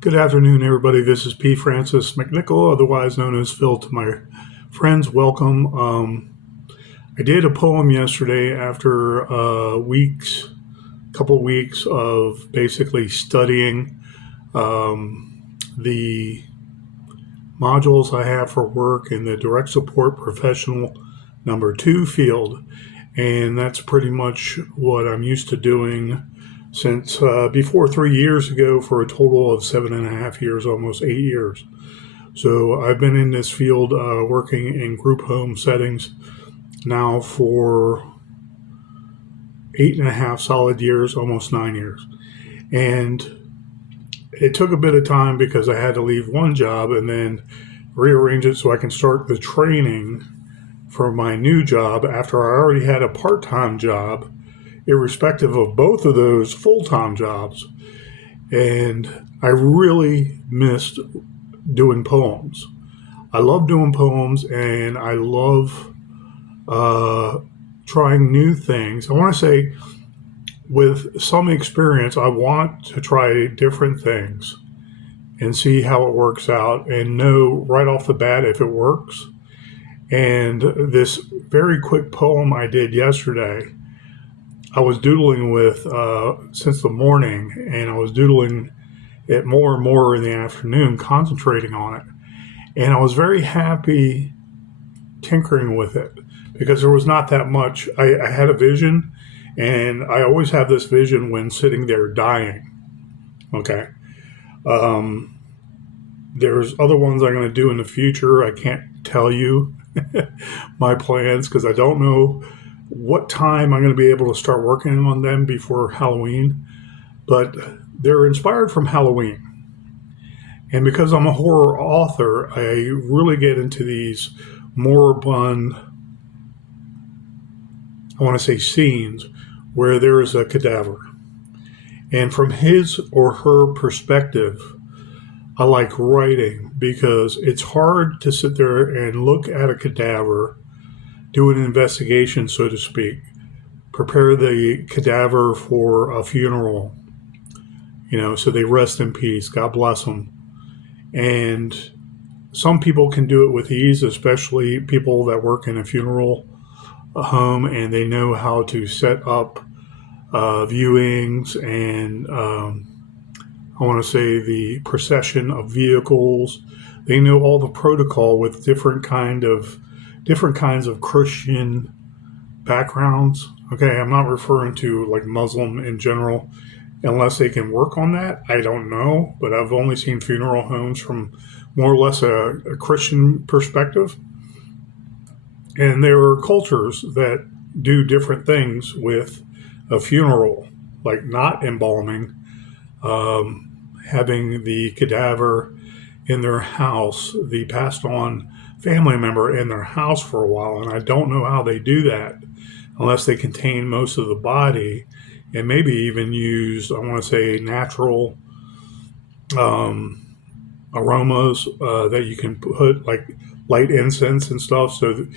Good afternoon, everybody. This is P. Francis McNichol, otherwise known as Phil. To my friends, welcome. I did a poem yesterday after couple weeks of basically studying the modules I have for work in the direct support professional number 2 field, and that's pretty much what I'm used to doing since before 3 years ago for a total of 7.5 years, almost 8 years. So I've been in this field working in group home settings now for 8.5 solid years, almost 9 years. And it took a bit of time because I had to leave one job and then rearrange it so I can start the training for my new job after I already had a part-time job, irrespective of both of those full-time jobs. And I really missed doing poems. I love doing poems, and I love trying new things. I want to say, with some experience, I want to try different things and see how it works out and know right off the bat if it works. And this very quick poem I did yesterday, I was doodling with since the morning, and I was doodling it more and more in the afternoon, concentrating on it. And I was very happy tinkering with it because there was not that much. I had a vision, and I always have this vision when sitting there dying. Okay. There's other ones I'm going to do in the future. I can't tell you my plans because I don't know what time I'm going to be able to start working on them before Halloween, but they're inspired from Halloween. And because I'm a horror author, I really get into these moribund, I want to say, scenes where there is a cadaver. And from his or her perspective, I like writing because it's hard to sit there and look at a cadaver, do an investigation, so to speak, prepare the cadaver for a funeral, so they rest in peace. God bless them. And some people can do it with ease, especially people that work in a funeral home and they know how to set up viewings and I want to say the procession of vehicles. They know all the protocol with different kinds of Christian backgrounds. Okay, I'm not referring to like Muslim in general, unless they can work on that. I don't know, but I've only seen funeral homes from more or less a Christian perspective. And there are cultures that do different things with a funeral, like not embalming, having the cadaver in their house, the passed on family member in their house for a while. And I don't know how they do that unless they contain most of the body and maybe even use, I want to say, natural aromas that you can put, like light incense and stuff, so that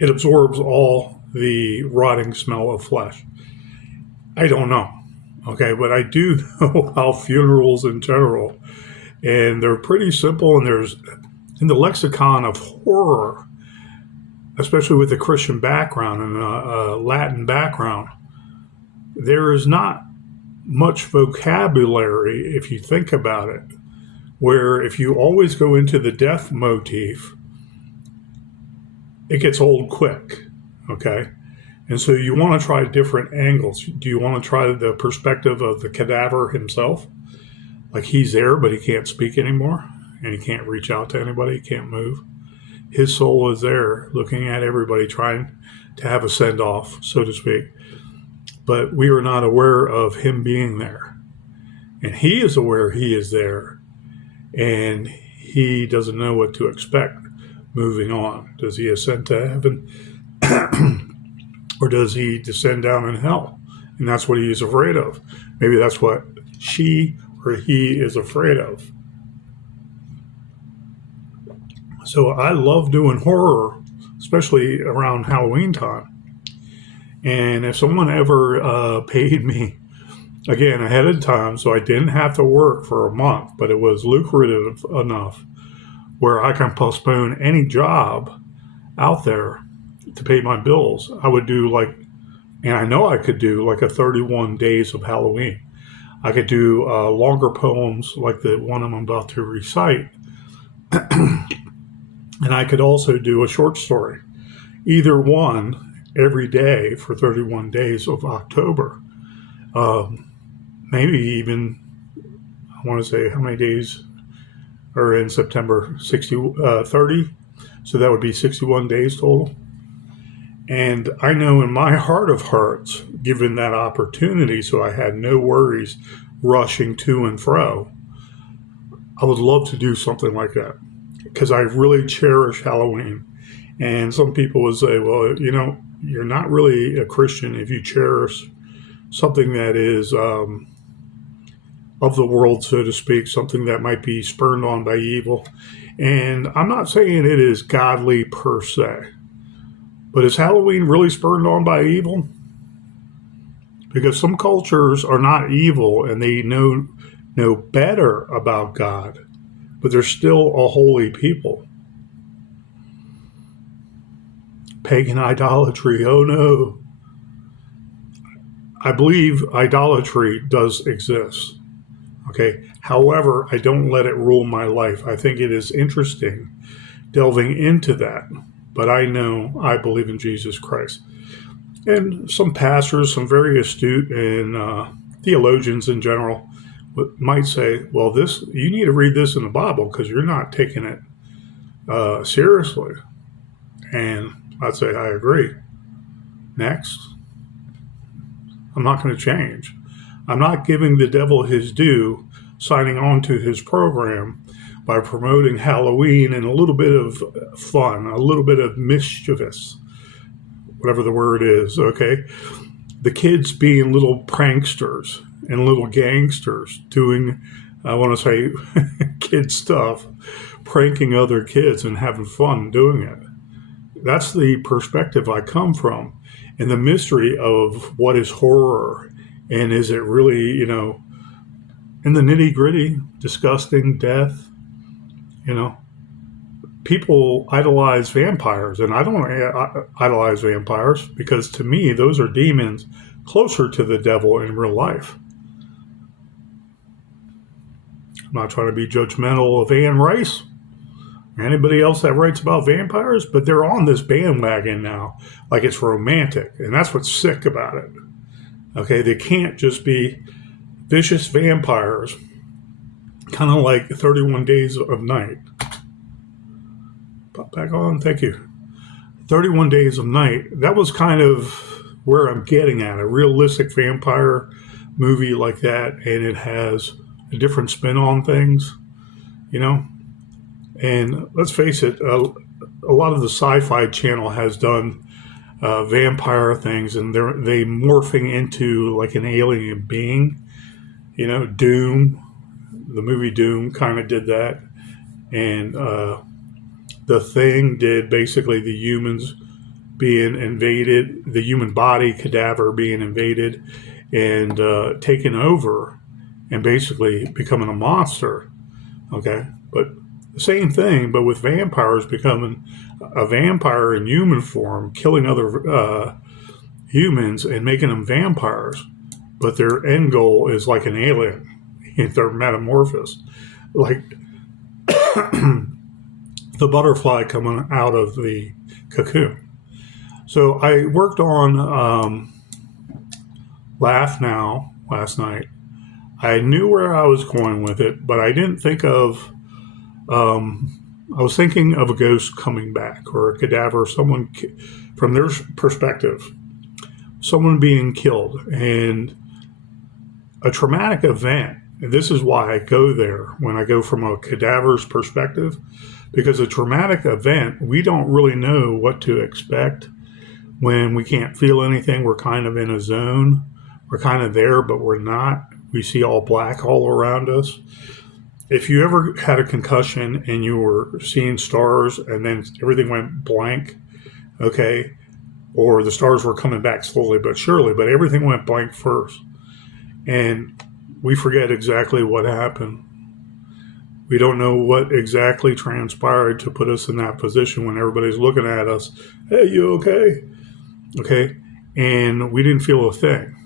it absorbs all the rotting smell of flesh. I don't know. Okay, but I do know how funerals in general, and they're pretty simple, and there's in the lexicon of horror, especially with a Christian background and a Latin background, there is not much vocabulary if you think about it, where if you always go into the death motif, it gets old quick, okay? And so you want to try different angles. Do you want to try the perspective of the cadaver himself? Like he's there, but he can't speak anymore, and he can't reach out to anybody, he can't move. His soul is there looking at everybody, trying to have a send-off, so to speak. But we are not aware of him being there. And he is aware he is there, and he doesn't know what to expect moving on. Does he ascend to heaven? Or does he descend down in hell? And that's what he is afraid of. Maybe that's what she or he is afraid of. So I love doing horror, especially around Halloween time. And if someone ever paid me again, ahead of time, so I didn't have to work for a month, but it was lucrative enough where I can postpone any job out there to pay my bills. I would do like, and I know I could do like a 31 days of Halloween. I could do longer poems like the one I'm about to recite, and I could also do a short story, either one every day for 31 days of October. Um, Maybe even, I want to say how many days are in September, 30. So that would be 61 days total. And I know in my heart of hearts, given that opportunity, so I had no worries rushing to and fro, I would love to do something like that because I really cherish Halloween. And some people would say, well, you're not really a Christian if you cherish something that is of the world, so to speak, something that might be spurned on by evil. And I'm not saying it is godly per se, but is Halloween really spurned on by evil? Because some cultures are not evil and they know better about God, but they're still a holy people. Pagan idolatry, oh no. I believe idolatry does exist. Okay. However, I don't let it rule my life. I think it is interesting delving into that, but I believe in Jesus Christ. And some pastors, some very astute and theologians in general, might say, "Well, this you need to read this in the Bible because you're not taking it seriously." And I'd say, "I agree." Next, I'm not going to change. I'm not giving the devil his due, signing on to his program by promoting Halloween and a little bit of fun, a little bit of mischievous, whatever the word is, okay? The kids being little pranksters and little gangsters doing, I want to say, kid stuff, pranking other kids and having fun doing it. That's the perspective I come from. And the mystery of what is horror and is it really, in the nitty gritty, disgusting death, you know, people idolize vampires, and I don't idolize vampires because to me, those are demons closer to the devil in real life. I'm not trying to be judgmental of Anne Rice or anybody else that writes about vampires, but they're on this bandwagon now, like it's romantic, and that's what's sick about it. Okay, they can't just be vicious vampires, kind of like 31 Days of Night. Pop back on, thank you. 31 Days of Night, that was kind of where I'm getting at, a realistic vampire movie like that, and it has a different spin on things, And let's face it, a lot of the Sci-Fi Channel has done vampire things, and they morphing into like an alien being. Doom, the movie Doom kind of did that, and The Thing did basically the humans being invaded, the human body cadaver being invaded and taken over, and basically becoming a monster. Okay, but the same thing, but with vampires becoming a vampire in human form, killing other humans and making them vampires, but their end goal is like an alien. They're metamorphosed, like the butterfly coming out of the cocoon. So I worked on Laugh Now last night. I knew where I was going with it, but I didn't think of. I was thinking of a ghost coming back or a cadaver, someone from their perspective, someone being killed, and a traumatic event. And this is why I go there when I go from a cadaver's perspective, because a traumatic event, we don't really know what to expect when we can't feel anything. We're kind of in a zone. We're kind of there, but we're not. We see all black all around us. If you ever had a concussion and you were seeing stars and then everything went blank, okay, or the stars were coming back slowly but surely, but everything went blank first. and we forget exactly what happened. We don't know what exactly transpired to put us in that position when everybody's looking at us. Hey, you okay? Okay. And we didn't feel a thing.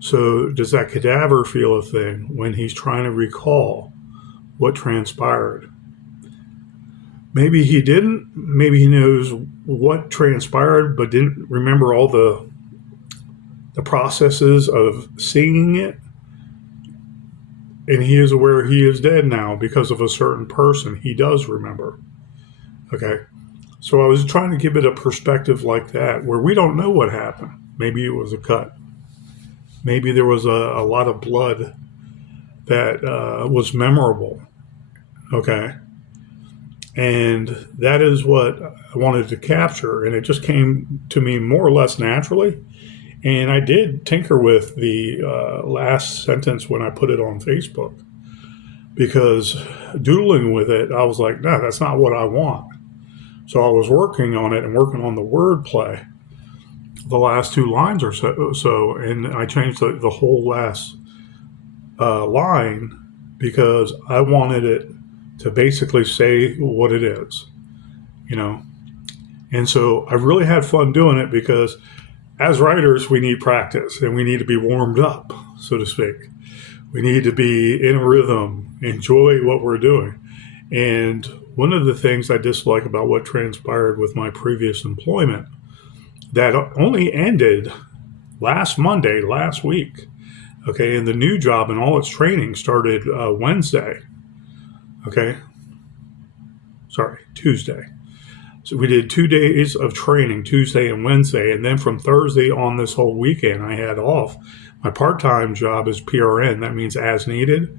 So does that cadaver feel a thing when he's trying to recall what transpired? Maybe he didn't. Maybe he knows what transpired, but didn't remember all the processes of seeing it. And he is aware he is dead now because of a certain person. He does remember. Okay. So I was trying to give it a perspective like that, where we don't know what happened. Maybe it was a cut. Maybe there was a lot of blood that was memorable. Okay. And that is what I wanted to capture. And it just came to me more or less naturally. And I did tinker with the last sentence when I put it on Facebook, because doodling with it, I was like, no, that's not what I want. So I was working on it and working on the wordplay, the last two lines or so, and I changed the whole last line because I wanted it to basically say what it is, you know. And so I really had fun doing it because as writers, we need practice and we need to be warmed up, so to speak. We need to be in a rhythm, enjoy what we're doing. And one of the things I dislike about what transpired with my previous employment that only ended last Monday, last week, okay, and the new job and all its training started Wednesday, okay, Tuesday. So we did 2 days of training, Tuesday and Wednesday, and then from Thursday on this whole weekend I had off. My part-time job is PRN, that means as needed.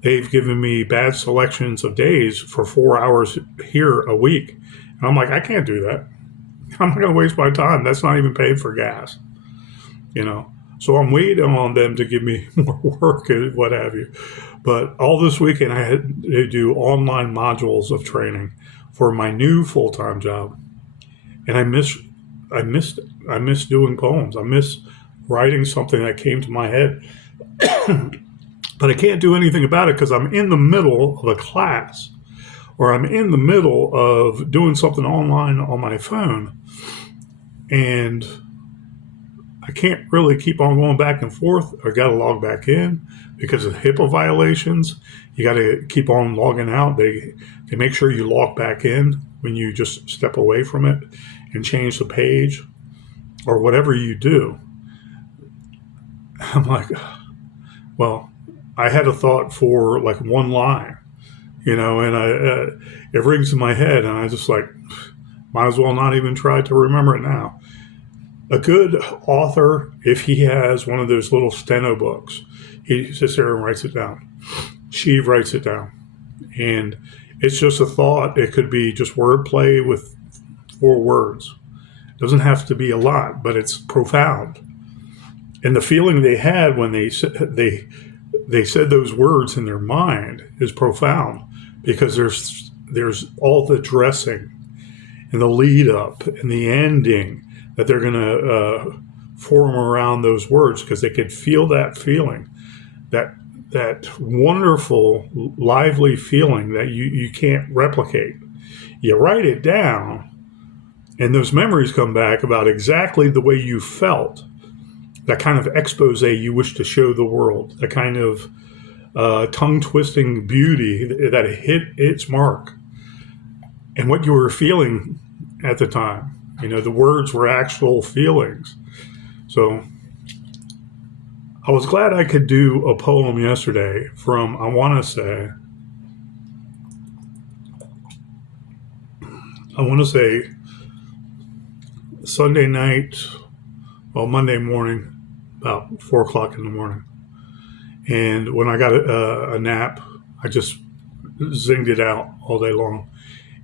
They've given me bad selections of days for 4 hours here a week. And I'm like, I can't do that. I'm not going to waste my time. That's not even paid for gas, you know. So I'm waiting on them to give me more work and what have you. But all this weekend I had to do online modules of training for my new full-time job. And I miss doing poems. I miss writing something that came to my head. But I can't do anything about it because I'm in the middle of a class, or I'm in the middle of doing something online on my phone, and I can't really keep on going back and forth. I got to log back in because of HIPAA violations. You got to keep on logging out. They make sure you log back in when you just step away from it and change the page or whatever you do. I'm like, well, I had a thought for like one line, you know, and it rings in my head, and I just like, might as well not even try to remember it now. A good author, if he has one of those little steno books, he sits there and writes it down. She writes it down. And it's just a thought. It could be just wordplay with 4 words. It doesn't have to be a lot, but it's profound. And the feeling they had when they said those words in their mind is profound, because there's all the dressing and the lead up and the ending that they're going to form around those words, because they could feel that feeling, that wonderful, lively feeling that you can't replicate. You write it down, and those memories come back about exactly the way you felt, that kind of expose you wish to show the world, that kind of tongue-twisting beauty that hit its mark, and what you were feeling at the time. You know, the words were actual feelings. So I was glad I could do a poem yesterday from, I want to say Sunday night, well, Monday morning, about 4 o'clock in the morning. And when I got a nap, I just zinged it out all day long.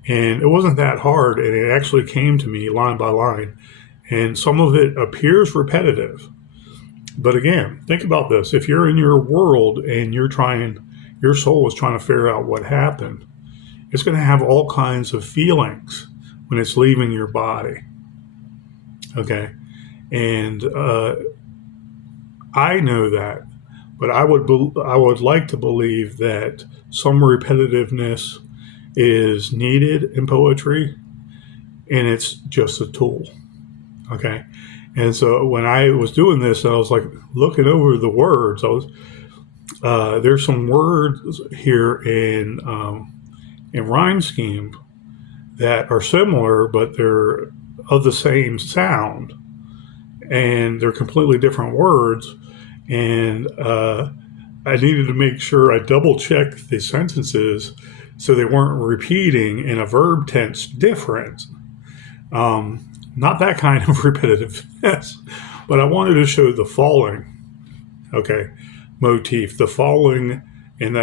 And it wasn't that hard, and it actually came to me line by line. And some of it appears repetitive. But again, think about this. If you're in your world and your soul is trying to figure out what happened, it's going to have all kinds of feelings when it's leaving your body. Okay? And I know that But I would like to believe that some repetitiveness is needed in poetry, and it's just a tool. Okay. And so when I was doing this, I was like looking over the words. There's some words here in rhyme scheme that are similar, but they're of the same sound, and they're completely different words. And I needed to make sure I double checked the sentences so they weren't repeating in a verb tense difference. Not that kind of repetitiveness, but I wanted to show the falling, okay, motif, the falling, and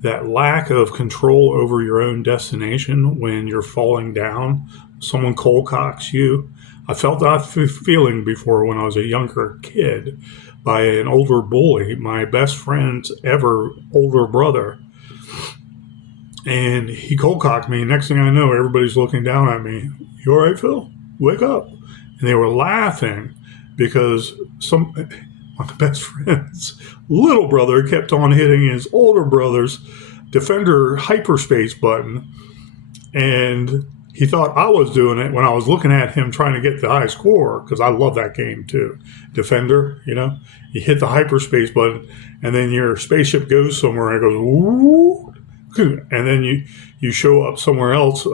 that lack of control over your own destination when you're falling down. Someone cold cocks you. I felt that feeling before when I was a younger kid by an older bully, my best friend's ever older brother. And he cold cocked me. Next thing I know, everybody's looking down at me. You all right, Phil? Wake up. And they were laughing because my best friend's little brother kept on hitting his older brother's Defender hyperspace button. And he thought I was doing it when I was looking at him trying to get the high score, because I love that game too. Defender, you hit the hyperspace button and then your spaceship goes somewhere and it goes, woo, and then you show up somewhere else,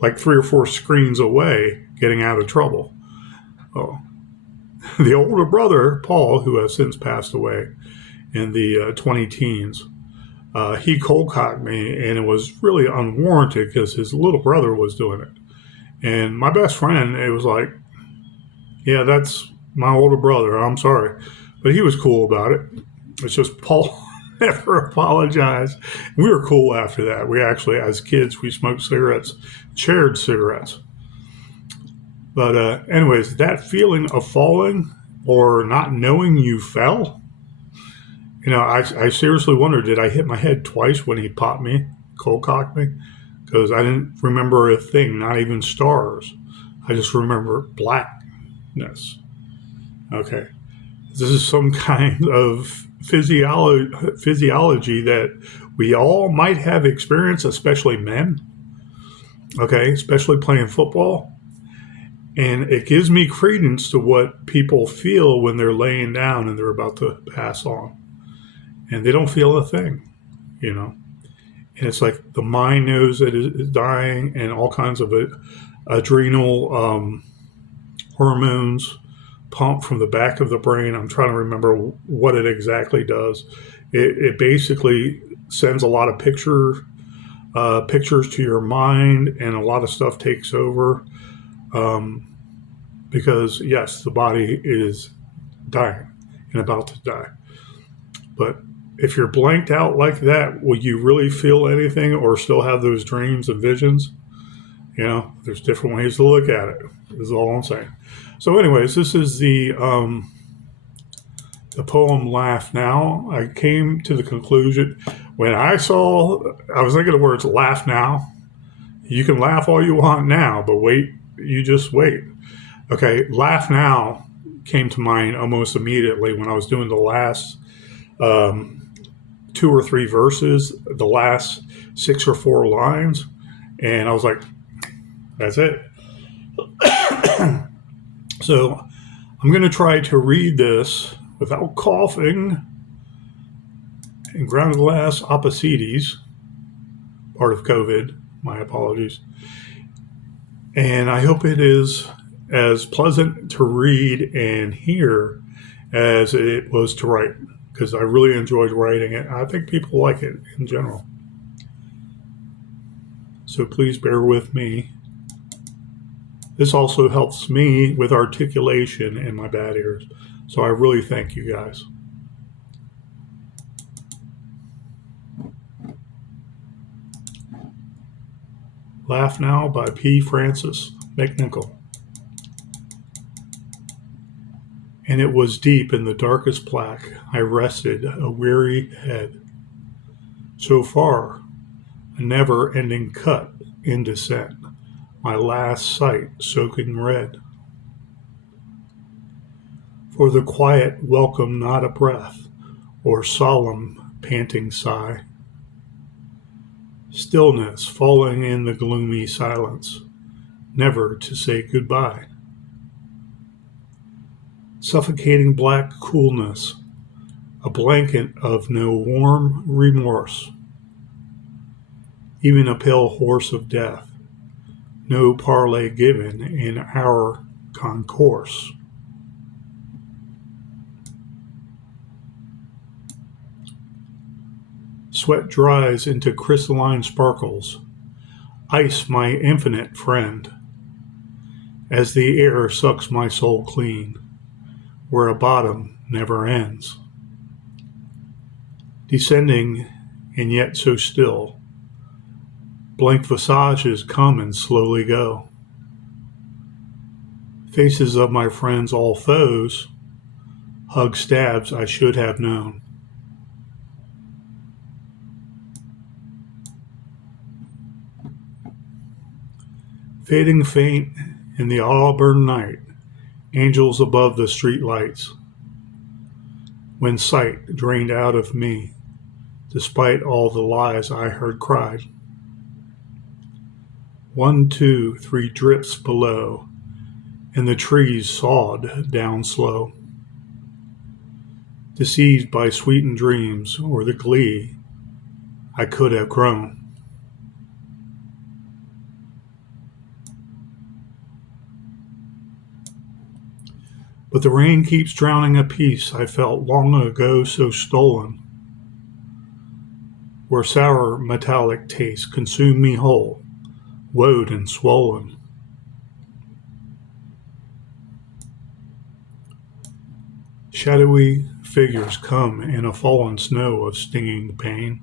like 3 or 4 screens away, getting out of trouble. Oh. The older brother, Paul, who has since passed away in the 20 teens, he cold cocked me, and it was really unwarranted because his little brother was doing it. And my best friend, it was like, yeah, that's my older brother. I'm sorry. But he was cool about it. It's just Paul never apologized. We were cool after that. We actually, as kids, we smoked cigarettes, shared cigarettes. But anyways, that feeling of falling or not knowing you fell, I seriously wondered, did I hit my head twice when he popped me, cold cocked me? Because I didn't remember a thing, not even stars. I just remember blackness. Okay. This is some kind of physiology that we all might have experienced, especially men. Okay, especially playing football. And it gives me credence to what people feel when they're laying down and they're about to pass on. And they don't feel a thing, And it's like the mind knows that it is dying, and all kinds of adrenal hormones pump from the back of the brain. I'm trying to remember what it exactly does. It basically sends a lot of pictures to your mind, and a lot of stuff takes over. Because yes, the body is dying and about to die. But if you're blanked out like that, will you really feel anything or still have those dreams and visions? There's different ways to look at it, is all I'm saying. So anyways, this is the poem Laugh Now. I came to the conclusion when I was thinking the words laugh now. You can laugh all you want now, but wait, you just wait. Okay, laugh now came to mind almost immediately when I was doing the last 2 or 3 verses, the last 6 or 4 lines, and I was like, that's it. So I'm going to try to read this without coughing and ground glass opposites, part of COVID, my apologies. And I hope it is as pleasant to read and hear as it was to write, because I really enjoyed writing it. I think people like it in general. So please bear with me. This also helps me with articulation in my bad ears. So I really thank you guys. Laugh Now by P. Francis McNichol. And it was deep in the darkest black I rested a weary head. So far, a never-ending cut in descent, my last sight soaking red. For the quiet welcome not a breath, or solemn panting sigh. Stillness falling in the gloomy silence, never to say goodbye. Suffocating black coolness, a blanket of no warm remorse. Even a pale horse of death, no parley given in our concourse. Sweat dries into crystalline sparkles, ice my infinite friend, as the air sucks my soul clean, where a bottom never ends. Descending, and yet so still, blank visages come and slowly go. Faces of my friends all foes, hug stabs I should have known. Fading faint in the auburn night, angels above the street lights. When sight drained out of me, despite all the lies I heard cried. 1, 2, 3 drips below, and the trees sawed down slow. Deceived by sweetened dreams or the glee I could have grown. But the rain keeps drowning a peace I felt long ago so stolen, where sour metallic taste consumed me whole, woad and swollen. Shadowy figures come in a fallen snow of stinging pain,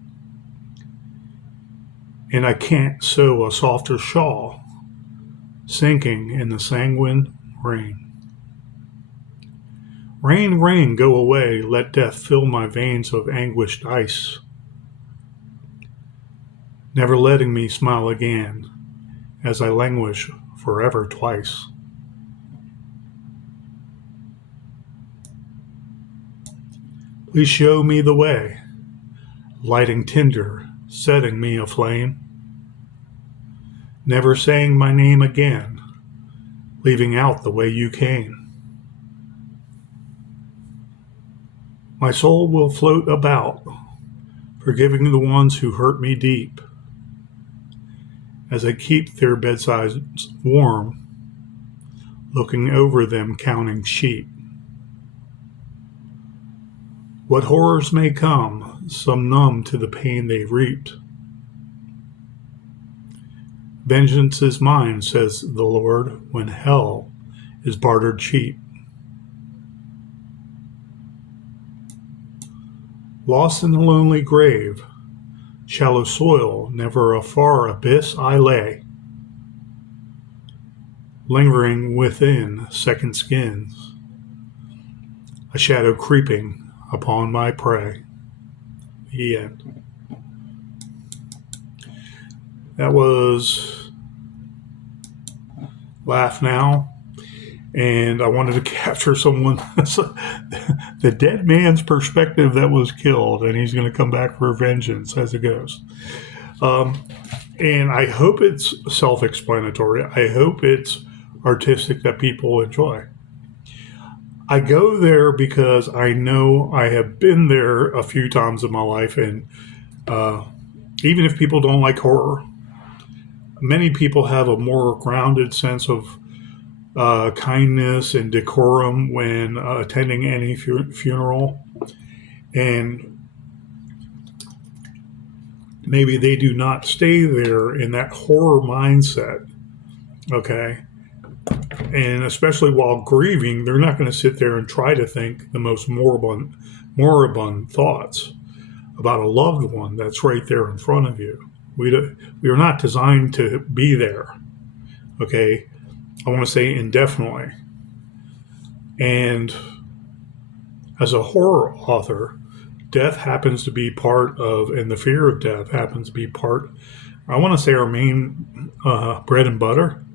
and I can't sew a softer shawl, sinking in the sanguine rain. Rain, rain, go away, let death fill my veins of anguished ice, never letting me smile again as I languish forever twice. Please show me the way, lighting tinder, setting me aflame, never saying my name again, leaving out the way you came. My soul will float about, forgiving the ones who hurt me deep, as I keep their bedsides warm, looking over them counting sheep. What horrors may come, some numb to the pain they reaped. Vengeance is mine, says the Lord, when hell is bartered cheap. Lost in the lonely grave, shallow soil, never a far abyss I lay, lingering within second skins, a shadow creeping upon my prey. The end. That was Laugh Now, and I wanted to capture someone, the dead man's perspective that was killed, and he's going to come back for vengeance as it goes. And I hope it's self-explanatory. I hope it's artistic that people enjoy. I go there because I know I have been there a few times in my life, and even if people don't like horror, many people have a more grounded sense of kindness and decorum when attending any funeral, and maybe they do not stay there in that horror mindset, okay? And especially while grieving, they're not going to sit there and try to think the most moribund thoughts about a loved one that's right there in front of you. We are not designed to be there, okay? I want to say indefinitely. And as a horror author, death happens to be part of, and the fear of death happens to be part, I want to say, our main bread and butter.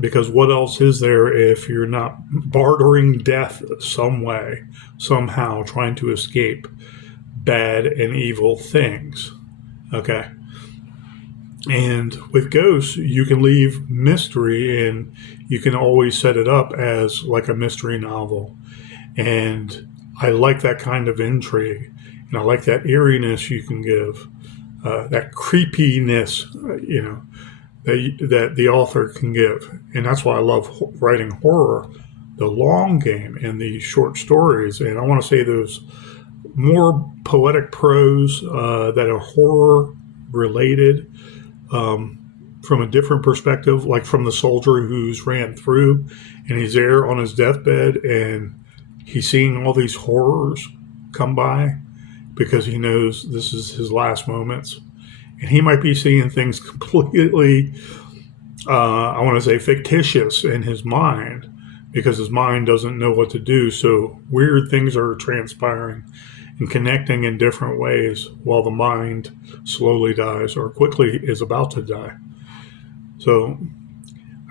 Because what else is there if you're not bartering death some way, somehow trying to escape bad and evil things? Okay. And with ghosts, you can leave mystery, and you can always set it up as like a mystery novel. And I like that kind of intrigue, and I like that eeriness you can give, that creepiness, that the author can give. And that's why I love writing horror, the long game and the short stories. And I want to say those more poetic prose that are horror related, from a different perspective, like from the soldier who's ran through and he's there on his deathbed and he's seeing all these horrors come by because he knows this is his last moments. And he might be seeing things completely, I want to say, fictitious in his mind because his mind doesn't know what to do. So weird things are transpiring and connecting in different ways while the mind slowly dies or quickly is about to die. So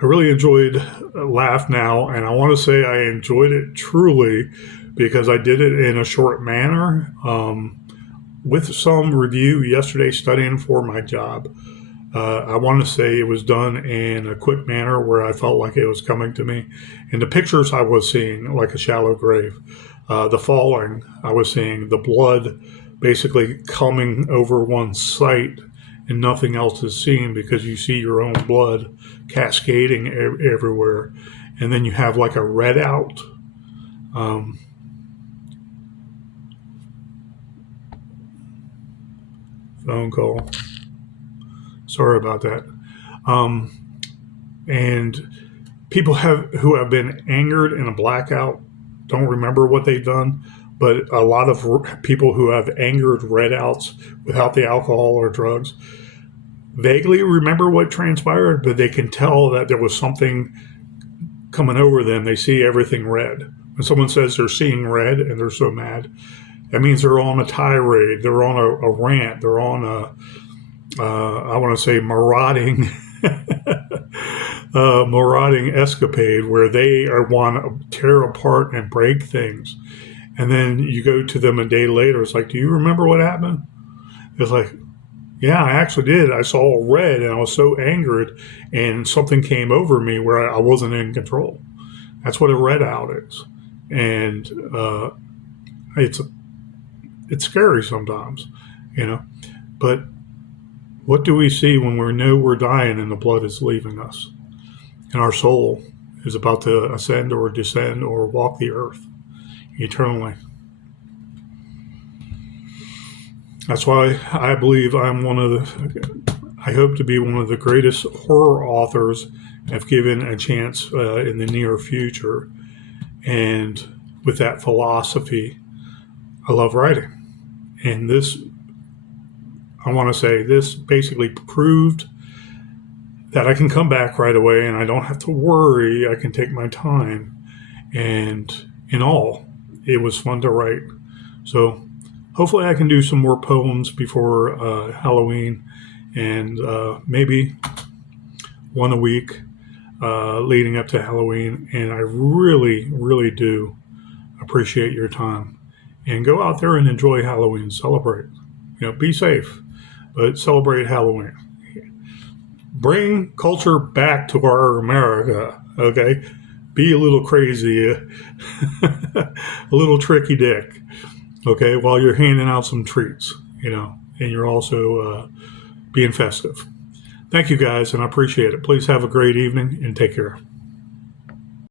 I really enjoyed Laugh Now, and I want to say I enjoyed it truly because I did it in a short manner with some review yesterday studying for my job. I want to say it was done in a quick manner where I felt like it was coming to me. And the pictures I was seeing, like a shallow grave, the falling, I was seeing the blood basically coming over one sight and nothing else is seen because you see your own blood cascading everywhere. And then you have like a red out. Phone call. Sorry about that. And people who have been angered in a blackout don't remember what they've done, but a lot of people who have angered redouts without the alcohol or drugs vaguely remember what transpired, but they can tell that there was something coming over them. They see everything red. When someone says they're seeing red and they're so mad, that means they're on a tirade, they're on a rant, they're on I want to say marauding escapade where they want to tear apart and break things. And then you go to them a day later, it's like, do you remember what happened? It's like, yeah, I actually did. I saw red and I was so angered and something came over me where I wasn't in control. That's what a red out is. And it's scary sometimes, but what do we see when we know we're dying and the blood is leaving us and our soul is about to ascend or descend or walk the earth eternally? That's why I believe I hope to be one of the greatest horror authors I've given a chance in the near future. And with that philosophy, I love writing. And I want to say this basically proved that I can come back right away and I don't have to worry. I can take my time. And in all, it was fun to write. So hopefully I can do some more poems before Halloween and maybe one a week leading up to Halloween. And I really, really do appreciate your time. And go out there and enjoy Halloween. Celebrate. Be safe, but celebrate Halloween. Bring culture back to our America, okay? Be a little crazy, a little tricky dick, okay, while you're handing out some treats, and you're also being festive. Thank you, guys, and I appreciate it. Please have a great evening and take care.